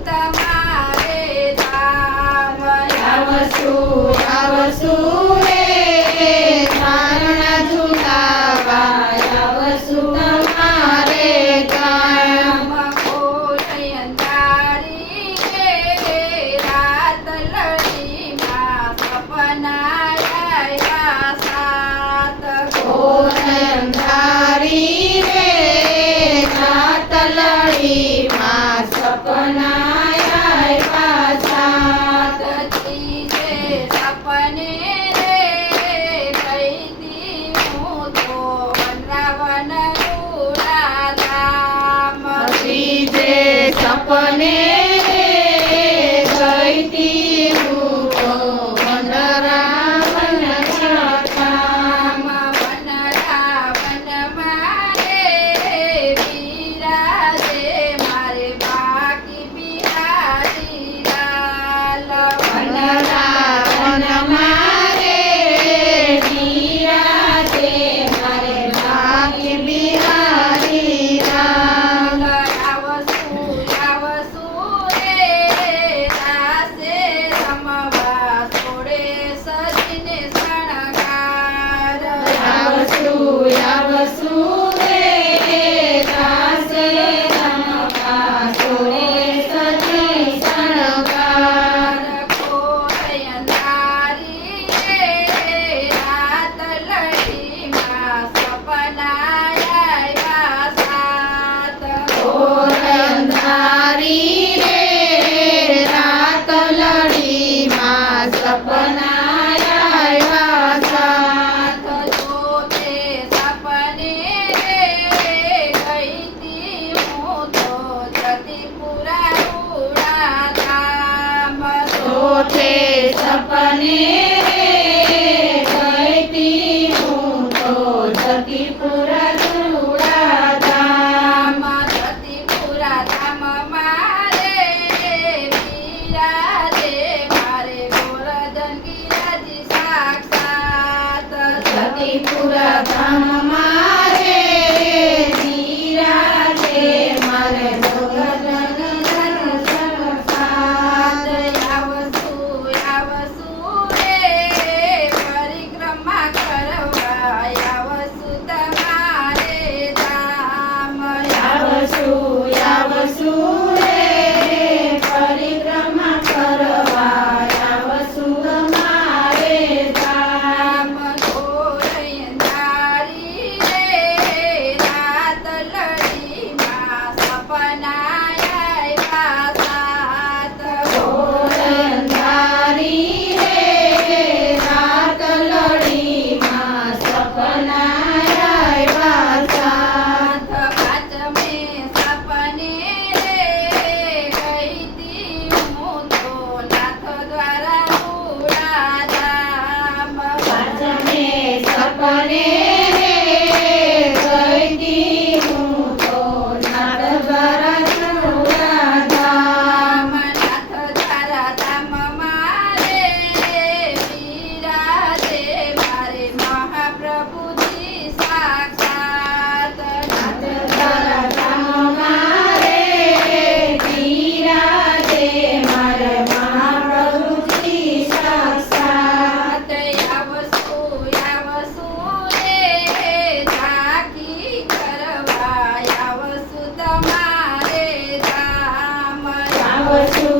તમારે ધામ આવસુ રે ચારણા ઝુલાવા આવસુ તમારે ગામ કોઈ અંધારી રે રાત લડીમાં સપનાયા સાત કોણ અંધારી રે રાત લડીમાં સપનાયા સાત ત્રીજે સપને રે ગઈતી હું તો વનરાવન રૂડા ધામ ત્રીજે સપને ગઈતી હું તો વનરાવન ધામ વનરાવન મારે બિરાજે મારે બાકી બિહારી લાલ વનરાવન મારે બિરાજે મારે બાકી બિહારી રામ આવસુ રે રાસે રમવા છોડે સજીને શણગાર આવસુ રે રાસે રમવા છોડે સજી શણગાર કોઈ અંધારી રે રાત લડીમાં સપનાયા સાત ઘોર અંધારી રે રાત લડીમાં સપનાયા સાત જોતે સપને રે ગઈતી હું તો જતીપુરા રૂડા ધામ ચોથે સપને ગઈતી હું તો જતીપુરા રૂડા ધામ જતીપુરા ધામ મારે બિરાજે મારે ગોરધન ગિરાજી સાક્ષાત જતીપુરા ધામ મારે બિરાજે મારે ગોવર્ધન સાત આવસુ રે પરિક્રમા કરવા આવસુ તમારે ધામ આવસુ રે પરિક્રમા કરવા આવસુ તમારે ધામ ઘોર અંધારી રે રાત લડીમાં સપનાયા સાત ઘોર અંધારી રે રાત લડીમાં સપનાયા સાત પાંચમે સપને રે ગઈતી હું તો નાથ દ્વારા રૂડા ધામ પાંચમે સપને ગઈતી હું તો નાથ દ્વારા રૂડા ધામ નાથ દ્વારા ધામ મારે બિરાજે મારે મહાપ્રભુજી સાક્ષાત નાથ દ્વારા ધામ મારે બિરાજે મારે મહાપ્રભુજી સાક્ષાત આવસુ રે ઝાંખી કરવા આવસુ તમારે ધામ આવસુ